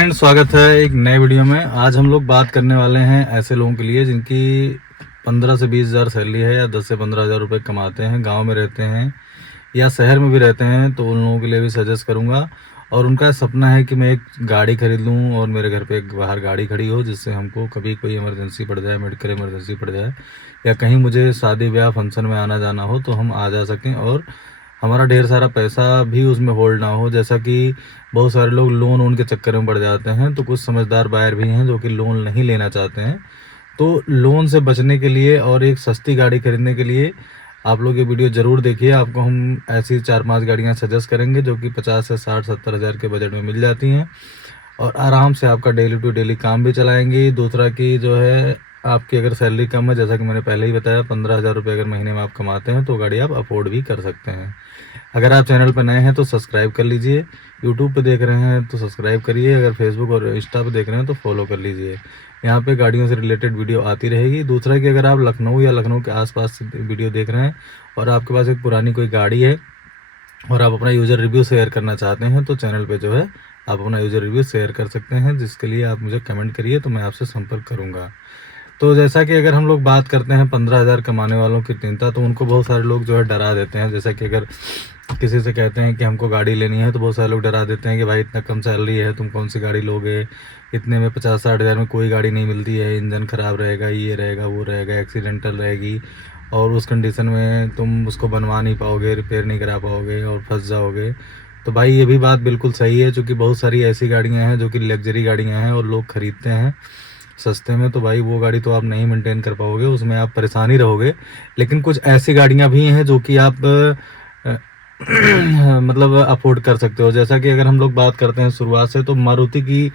Friend, स्वागत है एक नए वीडियो में। आज हम लोग बात करने वाले हैं ऐसे लोगों के लिए जिनकी 15 से 20 हज़ार सैलरी है या 10 से 15 हज़ार रुपये कमाते हैं, गांव में रहते हैं या शहर में भी रहते हैं। तो उन लोगों के लिए भी सजेस्ट करूंगा। और उनका सपना है कि मैं एक गाड़ी खरीद लूं और मेरे घर पे एक बाहर गाड़ी खड़ी हो, जिससे हमको कभी कोई इमरजेंसी पड़ जाए, मेडिकल इमरजेंसी पड़ जाए या कहीं मुझे शादी ब्याह फंक्शन में आना जाना हो तो हम आ जा सकें और हमारा ढेर सारा पैसा भी उसमें होल्ड ना हो। जैसा कि बहुत सारे लोग लोन के चक्कर में पड़ जाते हैं, तो कुछ समझदार बायर भी हैं जो कि लोन नहीं लेना चाहते हैं। तो लोन से बचने के लिए और एक सस्ती गाड़ी खरीदने के लिए आप लोग ये वीडियो ज़रूर देखिए। आपको हम ऐसी 4-5 गाड़ियाँ सजेस्ट करेंगे जो कि 50 से 60-70 हज़ार के बजट में मिल जाती हैं और आराम से आपका डेली टू डेली काम भी चलाएंगी। दूसरा कि जो है, आपकी अगर सैलरी कम है, जैसा कि मैंने पहले ही बताया, 15 हज़ार रुपये अगर महीने में आप कमाते हैं तो गाड़ी आप अफोर्ड भी कर सकते हैं। अगर आप चैनल पर नए हैं तो सब्सक्राइब कर लीजिए। यूट्यूब पे देख रहे हैं तो सब्सक्राइब करिए। अगर फेसबुक और इंस्टा पे देख रहे हैं तो फॉलो कर लीजिए। यहाँ पे गाड़ियों से रिलेटेड वीडियो आती रहेगी। दूसरा कि अगर आप लखनऊ या लखनऊ के आसपास से वीडियो देख रहे हैं और आपके पास एक पुरानी कोई गाड़ी है और आप अपना यूज़र रिव्यू शेयर करना चाहते हैं तो चैनल पे जो है आप अपना यूज़र रिव्यू शेयर कर सकते हैं, जिसके लिए आप मुझे कमेंट करिए तो मैं आपसे संपर्क करूँगा। तो जैसा कि अगर हम लोग बात करते हैं 15 हज़ार कमाने वालों की चिंता, तो उनको बहुत सारे लोग जो है डरा देते हैं। जैसा कि अगर किसी से कहते हैं कि हमको गाड़ी लेनी है तो बहुत सारे लोग डरा देते हैं कि भाई इतना कम सैलरी है, तुम कौन सी गाड़ी लोगे, इतने में 50-60 हज़ार में कोई गाड़ी नहीं मिलती है, इंजन ख़राब रहेगा, ये रहेगा वो रहेगा, एक्सीडेंटल रहेगी और उस कंडीशन में तुम उसको बनवा नहीं पाओगे, रिपेयर नहीं करा पाओगे और फंस जाओगे। तो भाई ये भी बात बिल्कुल सही है, क्योंकि बहुत सारी ऐसी गाड़ियाँ हैं जो कि लग्जरी गाड़ियाँ हैं और लोग ख़रीदते हैं सस्ते में। तो भाई वो गाड़ी तो आप नहीं मेंटेन कर पाओगे, उसमें आप परेशान ही रहोगे। लेकिन कुछ ऐसी गाड़ियाँ भी हैं जो कि आप मतलब अफोर्ड कर सकते हो। जैसा कि अगर हम लोग बात करते हैं शुरुआत से, तो मारुति की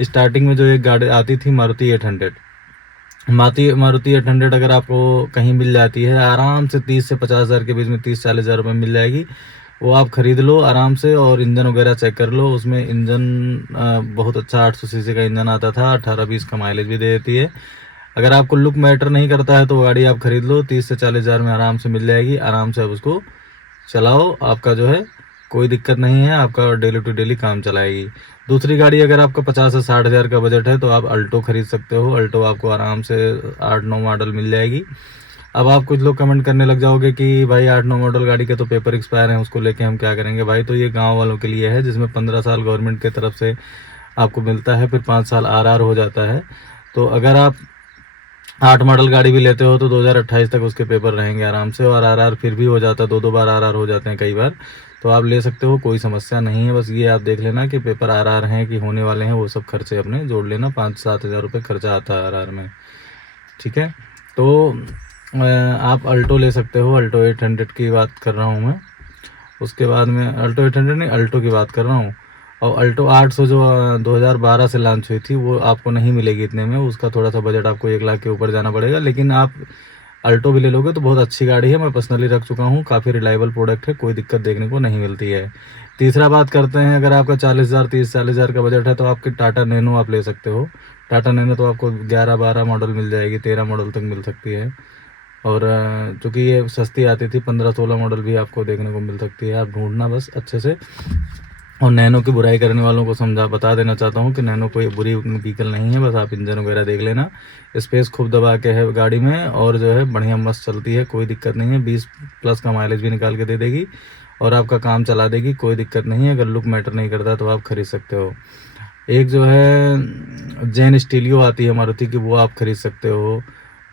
स्टार्टिंग में जो एक गाड़ी आती थी, मारुति 800। मारुति 800 अगर आपको कहीं मिल जाती है आराम से 30 से 50 हज़ार के बीच में, 30-40 हज़ार रुपये मिल जाएगी। वो आप ख़रीद लो आराम से और इंजन वगैरह चेक कर लो। उसमें इंजन बहुत अच्छा 800 सीसी का इंजन आता था, 18-20 का माइलेज भी दे देती है। अगर आपको लुक मैटर नहीं करता है तो गाड़ी आप खरीद लो, 30 से 40 हज़ार में आराम से मिल जाएगी। आराम से आप उसको चलाओ, आपका जो है कोई दिक्कत नहीं है, आपका डेली टू डेली काम चलाएगी। दूसरी गाड़ी अगर आपका 50 से 60 हज़ार का बजट है तो आप अल्टो खरीद सकते हो। अल्टो आपको आराम से 8-9 मॉडल मिल जाएगी। अब आप कुछ लोग कमेंट करने लग जाओगे कि भाई 8-9 मॉडल गाड़ी के तो पेपर एक्सपायर हैं, उसको लेके हम क्या करेंगे। भाई तो ये गांव वालों के लिए है, जिसमें 15 साल गवर्नमेंट की तरफ से आपको मिलता है, फिर 5 साल आरआर हो जाता है। तो अगर आप 8 मॉडल गाड़ी भी लेते हो तो 2028 तक उसके पेपर रहेंगे आराम से, और आरआर फिर भी हो जाता है, 2-2 बार आरआर हो जाते हैं कई बार। तो आप ले सकते हो, कोई समस्या नहीं है। बस ये आप देख लेना कि पेपर आरआर हैं कि होने वाले हैं, वो सब खर्चे अपने जोड़ लेना। 5-7 हज़ार रुपये खर्चा आता है आरआर में, ठीक है। तो आप अल्टो ले सकते हो। अल्टो 800 की बात कर रहा हूँ मैं। उसके बाद में अल्टो 800 नहीं, अल्टो की बात कर रहा हूँ। और अल्टो 800 जो 2012 से लॉन्च हुई थी, वो आपको नहीं मिलेगी इतने में। उसका थोड़ा सा बजट आपको 1 लाख के ऊपर जाना पड़ेगा। लेकिन आप अल्टो भी ले लोगे तो बहुत अच्छी गाड़ी है, मैं पर्सनली रख चुका हूँ, काफ़ी रिलायबल प्रोडक्ट है, कोई दिक्कत देखने को नहीं मिलती है। तीसरा बात करते हैं, अगर आपका 40 हज़ार 30-40 हज़ार का बजट है तो आपकी टाटा नैनो आप ले सकते हो। टाटा नैनो तो आपको 11-12 मॉडल मिल जाएगी, 13 मॉडल तक मिल सकती है। और चूँकि ये सस्ती आती थी, 15-16 मॉडल भी आपको देखने को मिल सकती है। आप ढूंढना बस अच्छे से। और नैनो की बुराई करने वालों को बता देना चाहता हूँ कि नैनो कोई बुरी व्हीकल नहीं है, बस आप इंजन वगैरह देख लेना। स्पेस खूब दबा के है गाड़ी में और जो है बढ़िया मस्त चलती है, कोई दिक्कत नहीं है। 20+ का माइलेज भी निकाल के दे देगी और आपका काम चला देगी, कोई दिक्कत नहीं है। अगर लुक मैटर नहीं करता तो आप खरीद सकते हो। एक जो है जैन स्टीलियो आती है मारुति की, वो आप खरीद सकते हो।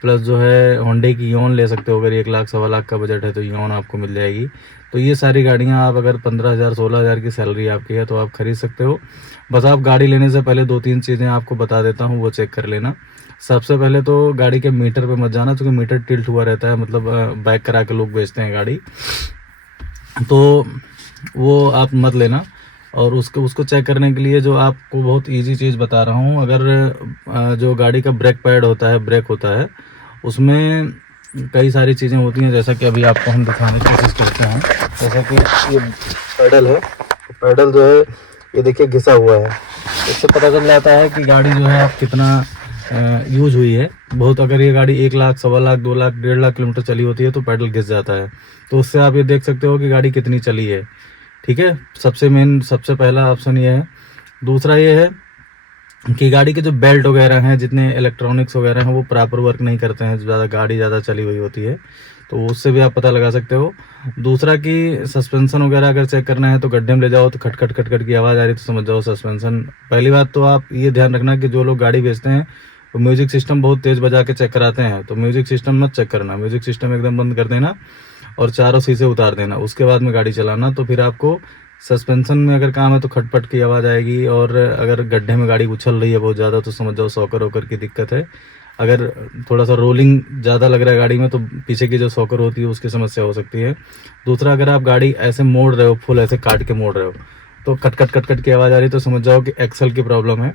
प्लस जो है होंडे की योन ले सकते हो। अगर 1 लाख 1.25 लाख का बजट है तो योन आपको मिल जाएगी। तो ये सारी गाड़ियाँ आप अगर 15 हज़ार 16 हज़ार की सैलरी आपकी है तो आप खरीद सकते हो। बस आप गाड़ी लेने से पहले 2-3 चीज़ें आपको बता देता हूँ, वो चेक कर लेना। सबसे पहले तो गाड़ी के मीटर पे मत जाना, क्योंकि मीटर टिल्ट हुआ रहता है, मतलब बैक करा के लोग बेचते हैं गाड़ी, तो वो आप मत लेना। और उसको चेक करने के लिए जो आपको बहुत इजी चीज़ बता रहा हूँ, अगर जो गाड़ी का ब्रेक पैड होता है, ब्रेक होता है, उसमें कई सारी चीज़ें होती हैं। जैसा कि अभी आपको हम दिखाने की कोशिश करते हैं। जैसा कि ये पैडल है, पैडल जो है ये देखिए घिसा हुआ है। इससे पता चल जाता है कि गाड़ी जो है आप कितना यूज हुई है। बहुत अगर ये गाड़ी 1 लाख 1.25 लाख 2 लाख 1.5 लाख किलोमीटर चली होती है तो पैडल घिस जाता है। तो उससे आप ये देख सकते हो कि गाड़ी कितनी चली है, ठीक है। सबसे पहला ऑप्शन ये है। दूसरा ये है कि गाड़ी के जो बेल्ट वगैरह हैं, जितने इलेक्ट्रॉनिक्स वगैरह हैं, वो प्रॉपर वर्क नहीं करते हैं, ज़्यादा गाड़ी ज़्यादा चली हुई होती है, तो उससे भी आप पता लगा सकते हो। दूसरा कि सस्पेंशन वगैरह अगर चेक करना है तो गड्ढे में ले जाओ तो खटखट खटखट की आवाज़ आ रही तो समझ जाओ सस्पेंशन। पहली बात तो आप ये ध्यान रखना कि जो लोग गाड़ी बेचते हैं वो म्यूजिक सिस्टम बहुत तेज़ बजा के चेक कराते हैं, तो म्यूजिक सिस्टम मत चेक करना, म्यूजिक सिस्टम एकदम बंद कर देना और चारों शीशे उतार देना, उसके बाद में गाड़ी चलाना। तो फिर आपको सस्पेंशन में अगर काम है तो खटपट की आवाज़ आएगी, और अगर गड्ढे में गाड़ी उछल रही है बहुत ज़्यादा तो समझ जाओ सॉकर वॉकर की दिक्कत है। अगर थोड़ा सा रोलिंग ज़्यादा लग रहा है गाड़ी में तो पीछे की जो सॉकर होती है उसकी समस्या हो सकती है। दूसरा, अगर आप गाड़ी ऐसे मोड़ रहे हो, फुल ऐसे काट के मोड़ रहे हो तो कट कट की आवाज़ आ रही तो समझ जाओ कि एक्सल की प्रॉब्लम है।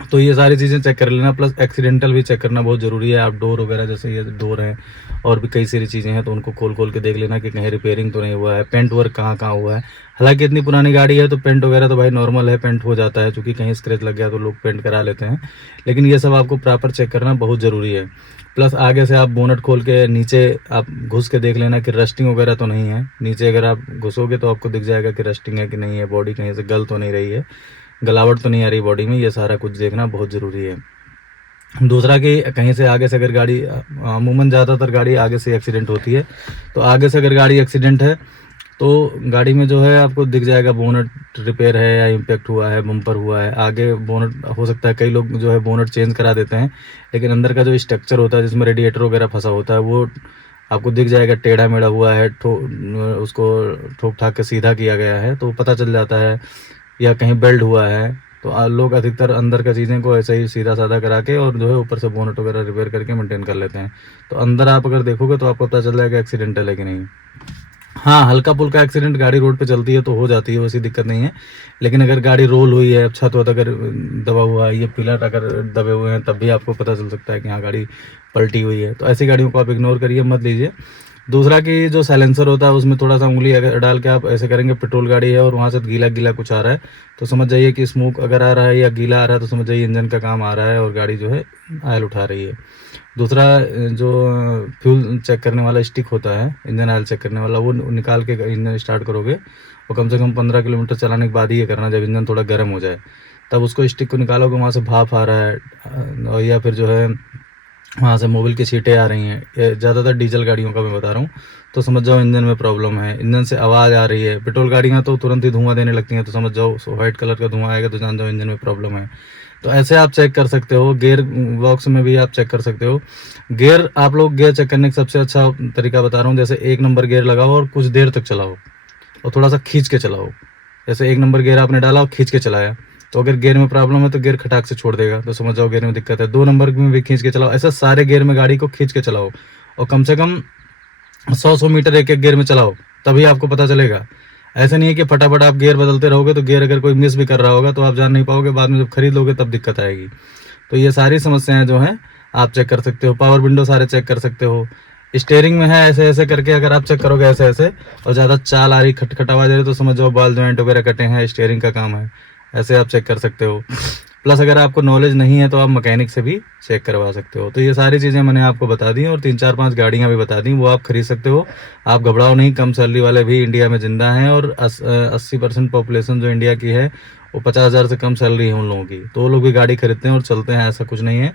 तो ये सारी चीज़ें चेक कर लेना, प्लस एक्सीडेंटल भी चेक करना बहुत ज़रूरी है। आप डोर वगैरह, जैसे ये डोर हैं और भी कई सारी चीज़ें हैं, तो उनको खोल के देख लेना कि कहीं रिपेयरिंग तो नहीं हुआ है, पेंट वर्क कहाँ हुआ है। हालांकि इतनी पुरानी गाड़ी है तो पेंट वगैरह तो भाई नॉर्मल है, पेंट हो जाता है, क्योंकि कहीं स्क्रैच लग गया तो लोग पेंट करा लेते हैं, लेकिन ये सब आपको प्रॉपर चेक करना बहुत ज़रूरी है। प्लस आगे से आप बोनट खोल के नीचे आप घुस के देख लेना कि रस्टिंग वगैरह तो नहीं है। नीचे अगर आप घुसोगे तो आपको दिख जाएगा कि रस्टिंग है कि नहीं है, बॉडी कहीं से गल तो नहीं रही है, गलावट तो नहीं आ रही बॉडी में, ये सारा कुछ देखना बहुत ज़रूरी है। दूसरा कि कहीं से आगे से अगर गाड़ी, अमूमन ज़्यादातर गाड़ी आगे से एक्सीडेंट होती है, तो आगे से अगर गाड़ी एक्सीडेंट है तो गाड़ी में जो है आपको दिख जाएगा बोनट रिपेयर है या इम्पैक्ट हुआ है, बम्पर हुआ है। आगे बोनट हो सकता है, कई लोग जो है बोनट चेंज करा देते हैं, लेकिन अंदर का जो स्ट्रक्चर होता है जिसमें रेडिएटर वगैरह फंसा होता है वो आपको दिख जाएगा टेढ़ा मेढ़ा हुआ है, उसको ठोक ठाक के सीधा किया गया है तो पता चल जाता है, या कहीं बेल्ट हुआ है। तो लोग अधिकतर अंदर का चीज़ें को ऐसे ही सीधा साधा करा के और जो है ऊपर से बोनट वगैरह रिपेयर करके मेंटेन कर लेते हैं। तो अंदर आप अगर देखोगे तो आपको पता चल जाएगा एक्सीडेंटल है कि नहीं। हाँ, हल्का फुल्का एक्सीडेंट गाड़ी रोड पे चलती है तो हो जाती है, वैसी दिक्कत नहीं है, लेकिन अगर गाड़ी रोल हुई है, छत वत अगर दबा हुआ है, ये पिलर अगर दबे हुए हैं, तब भी आपको पता चल सकता है कि हाँ गाड़ी पलटी हुई है। तो ऐसी गाड़ियों को आप इग्नोर करिए, मत लीजिए। दूसरा कि जो साइलेंसर होता है उसमें थोड़ा सा उंगली अगर डाल के आप ऐसे करेंगे, पेट्रोल गाड़ी है और वहाँ से गीला गीला कुछ आ रहा है तो समझ जाइए कि स्मोक अगर आ रहा है या गीला आ रहा है तो समझ जाइए इंजन का काम आ रहा है और गाड़ी जो है आयल उठा रही है। दूसरा, जो फ्यूल चेक करने वाला स्टिक होता है, इंजन ऑयल चेक करने वाला, वो निकाल के इंजन स्टार्ट करोगे और कम से कम 15 किलोमीटर चलाने के बाद ही ये करना, जब इंजन थोड़ा गर्म हो जाए तब उसको स्टिक को निकालोगे, वहाँ से भाप आ रहा है और या फिर जो है वहाँ से मोबिल की सीटें आ रही हैं, ज़्यादातर डीजल गाड़ियों का मैं बता रहा हूँ, तो समझ जाओ इंजन में प्रॉब्लम है, इंजन से आवाज़ आ रही है। पेट्रोल गाड़ियाँ तो तुरंत ही धुआं देने लगती हैं तो समझ जाओ वाइट कलर का धुआं आएगा तो जान जाओ इंजन में प्रॉब्लम है। तो ऐसे आप चेक कर सकते हो। गियर बॉक्स में भी आप चेक कर सकते हो। गियर, आप लोग गियर चेक करने का सबसे अच्छा तरीका बता रहा हूँ, जैसे 1 नंबर गियर लगाओ और कुछ देर तक चलाओ और थोड़ा सा खींच के चलाओ। जैसे 1 नंबर गियर आपने डाला और खींच के चलाया, तो अगर गियर में प्रॉब्लम है तो गियर खटाक से छोड़ देगा, तो समझ जाओ गियर में दिक्कत है। 2 नंबर में भी खींच के चलाओ, ऐसा सारे गियर में गाड़ी को खींच के चलाओ और कम से कम 100 मीटर एक गियर में चलाओ, तभी आपको पता चलेगा। ऐसा नहीं है कि फटाफट आप गियर बदलते रहोगे तो गियर अगर कोई मिस भी कर रहा होगा तो आप जान नहीं पाओगे, बाद में जब खरीद लोगे तब दिक्कत आएगी। तो ये सारी समस्याएं जो हैं आप चेक कर सकते हो। पावर विंडो सारे चेक कर सकते हो। स्टेयरिंग में है ऐसे ऐसे करके अगर आप चेक करोगे ऐसे ऐसे और ज़्यादा चाल आ रही, खटखट आवाज आ रही, तो समझ जाओ बॉल जॉइंट वगैरह कटे हैं, स्टेयरिंग का काम है। ऐसे आप चेक कर सकते हो। प्लस अगर आपको नॉलेज नहीं है तो आप मैकेनिक से भी चेक करवा सकते हो। तो ये सारी चीज़ें मैंने आपको बता दी और 3-4-5 गाड़ियाँ भी बता दी, वो आप खरीद सकते हो। आप घबराओ नहीं, कम सैलरी वाले भी इंडिया में जिंदा हैं और 80% पॉपुलेशन जो इंडिया की है वो 50,000 से कम सैलरी है उन लोगों की, तो वो लोग भी गाड़ी खरीदते हैं और चलते हैं, ऐसा कुछ नहीं है।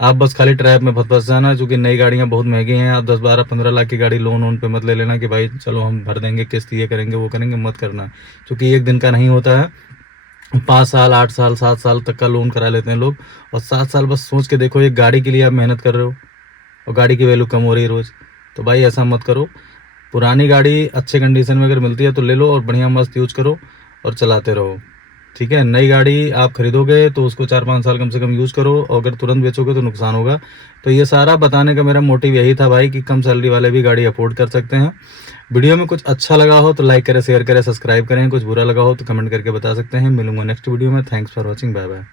आप बस खाली ट्रैप में फंस जाना, क्योंकि नई गाड़ियाँ बहुत महंगी हैं। आप 10-12-15 लाख की गाड़ी लोन पे मत ले लेना कि भाई चलो हम भर देंगे किस्त, ये करेंगे वो करेंगे, मत करना, क्योंकि एक दिन का नहीं होता है। 5 साल 8 साल 7 साल तक का लोन करा लेते हैं लोग, और 7 साल बस सोच के देखो, एक गाड़ी के लिए आप मेहनत कर रहे हो और गाड़ी की वैल्यू कम हो रही है रोज़। तो भाई ऐसा मत करो। पुरानी गाड़ी अच्छे कंडीशन में अगर मिलती है तो ले लो और बढ़िया मस्त यूज करो और चलाते रहो, ठीक है। नई गाड़ी आप खरीदोगे तो उसको 4-5 साल कम से कम यूज़ करो, और अगर तुरंत बेचोगे तो नुकसान होगा। तो ये सारा बताने का मेरा मोटिव यही था भाई कि कम सैलरी वाले भी गाड़ी अफोर्ड कर सकते हैं। वीडियो में कुछ अच्छा लगा हो तो लाइक करें, शेयर करें, सब्सक्राइब करें। कुछ बुरा लगा हो तो कमेंट करके बता सकते हैं। मिलूंगा नेक्स्ट वीडियो में। Thanks for watching, bye bye.